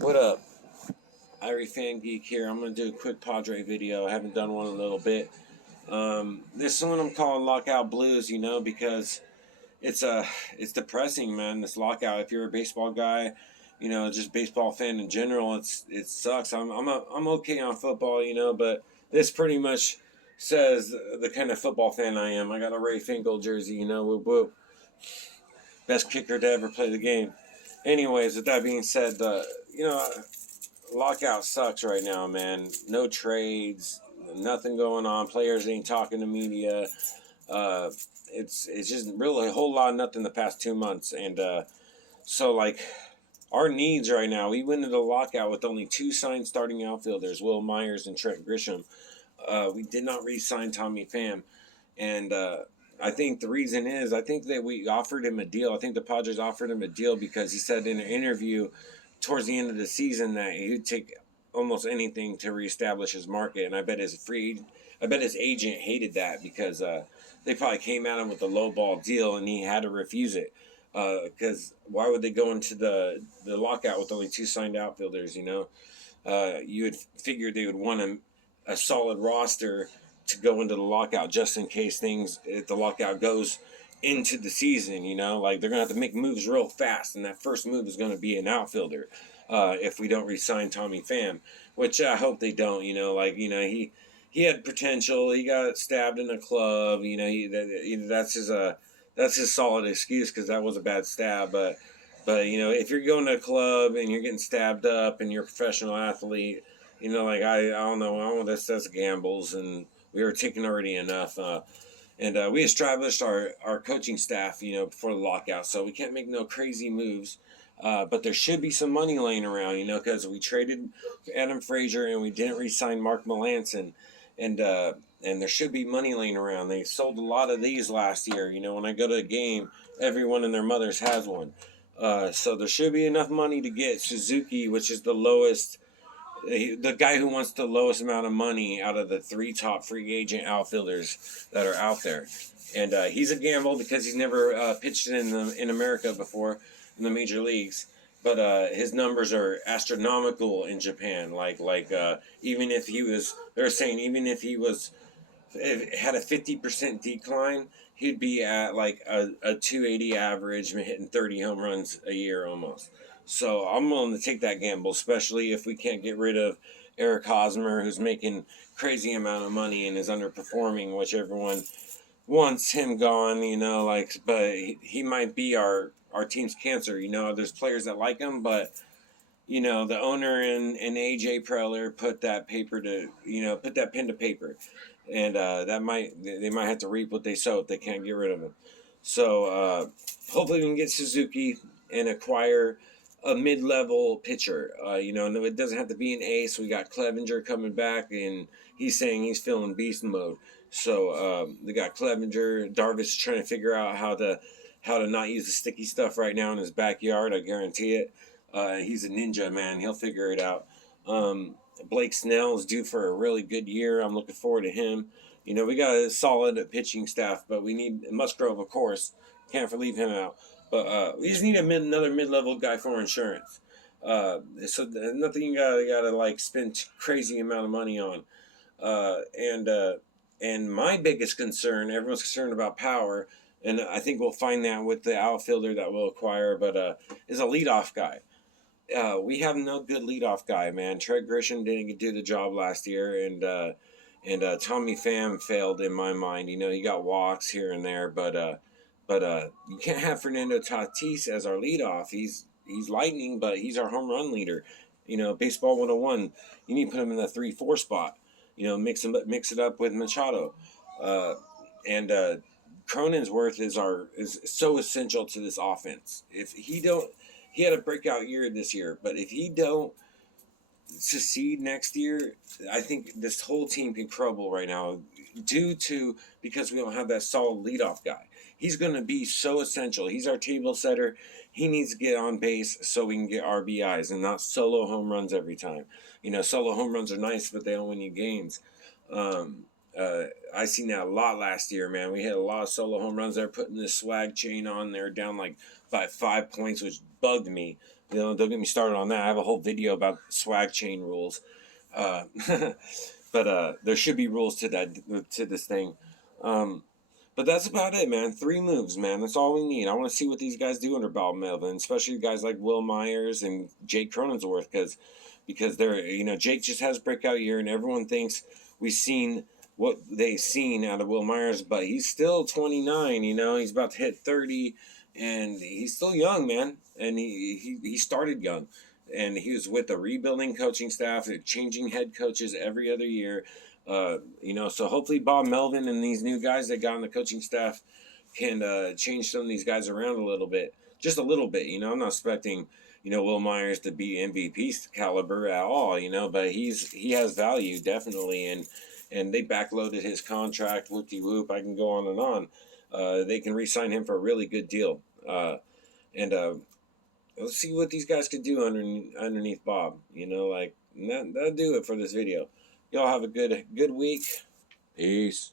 What up? Irie-fan-geek here. I'm going to do a quick Padre video. I haven't done one in a little bit. This one I'm calling Lockout Blues, because it's depressing, man, this lockout. If you're a baseball guy, just baseball fan in general, it sucks. I'm okay on football, but this pretty much says the kind of football fan I am. I got a Ray Finkel jersey, whoop whoop. Best kicker to ever play the game. Anyways, with that being said, lockout sucks right now, man. No trades, nothing going on. Players ain't talking to media. It's just really a whole lot of nothing the past 2 months. And so, like, our needs right now, we went into the lockout with only 2 signed starting outfielders, Will Myers and Trent Grisham. We did not re-sign Tommy Pham. And I think the reason is, I think that we offered him a deal. I think the Padres offered him a deal because he said in an interview towards the end of the season that he would take almost anything to reestablish his market. And I bet his agent hated that because they probably came at him with a low ball deal and he had to refuse it. Because why would they go into the lockout with only 2 signed outfielders? You would figure they would want a solid roster to go into the lockout just in case if the lockout goes into the season, like they're going to have to make moves real fast. And that first move is going to be an outfielder if we don't re-sign Tommy Pham, which I hope they don't, he had potential. He got stabbed in a club, that's his solid excuse because that was a bad stab. But if you're going to a club and you're getting stabbed up and you're a professional athlete, I don't know, that's gambles, and we were taking already enough. And we established our coaching staff, before the lockout, so we can't make no crazy moves. But there should be some money laying around, because we traded Adam Frazier and we didn't re-sign Mark Melancon. And there should be money laying around. They sold a lot of these last year. When I go to a game, everyone and their mothers has one. So there should be enough money to get Suzuki, which is the lowest, the guy who wants the lowest amount of money out of the 3 top free agent outfielders that are out there. And he's a gamble because he's never pitched in America before in the major leagues. But his numbers are astronomical in Japan. Even if he was, they're saying even if he had a 50% decline, he'd be at like a 280 average, hitting 30 home runs a year almost. So I'm willing to take that gamble, especially if we can't get rid of Eric Hosmer, who's making crazy amount of money and is underperforming, which everyone wants him gone, but he might be our team's cancer. There's players that like him, but the owner and AJ Preller put that pen to paper, and they might have to reap what they sow if they can't get rid of him. So hopefully we can get Suzuki and acquire a mid-level pitcher. It doesn't have to be an ace. We got Clevenger coming back, and he's saying he's feeling beast mode. So they got Clevenger. Darvish trying to figure out how to not use the sticky stuff right now in his backyard. I guarantee it. He's a ninja, man. He'll figure it out. Blake Snell is due for a really good year. I'm looking forward to him. We got a solid pitching staff, but we need Musgrove, of course. Can't leave him out. But we just need another mid-level guy for insurance. So nothing you gotta like spend crazy amount of money on. And my biggest concern, everyone's concerned about power, and I think we'll find that with the outfielder that we'll acquire, but is a leadoff guy. We have no good leadoff guy, man. Trent Grisham didn't do the job last year, and Tommy Pham failed in my mind. He got walks here and there, but you can't have Fernando Tatis as our leadoff. He's lightning, but he's our home run leader. Baseball 101. You need to put him in the 3-4 spot. Mix it up with Machado, and Cronenworth is so essential to this offense. If he had a breakout year this year, but if he don't succeed next year, I think this whole team can crumble right now because we don't have that solid leadoff guy. He's going to be so essential. He's our table setter. He needs to get on base so we can get RBIs and not solo home runs every time. Solo home runs are nice, but they don't win you games. I seen that a lot last year, man. We had a lot of solo home runs. They're putting this swag chain on. They're down like by 5 points, which bugged me. You know, don't get me started on that. I have a whole video about swag chain rules. Uh, but there should be rules to this thing. Um, but that's about it, man. 3 moves, man. That's all we need. I want to see what these guys do under Bob Melvin, especially guys like Will Myers and Jake Cronensworth, because they're, you know, Jake just has a breakout year, and everyone thinks we've seen what they've seen out of Will Myers, but he's still 29. You know, he's about to hit 30, and he's still young, man. And he started young, and he was with a rebuilding coaching staff, changing head coaches every other year. You know, so hopefully Bob Melvin and these new guys that got on the coaching staff can change some of these guys around a little bit, just a little bit. You know, I'm not expecting, you know, Will Myers to be MVP caliber at all. You know, but he has value definitely, and they backloaded his contract. Whoopty whoop. I can go on and on. They can re-sign him for a really good deal. And let's see what these guys could do underneath Bob. You know, like that'll do it for this video. Y'all have a good week. Peace.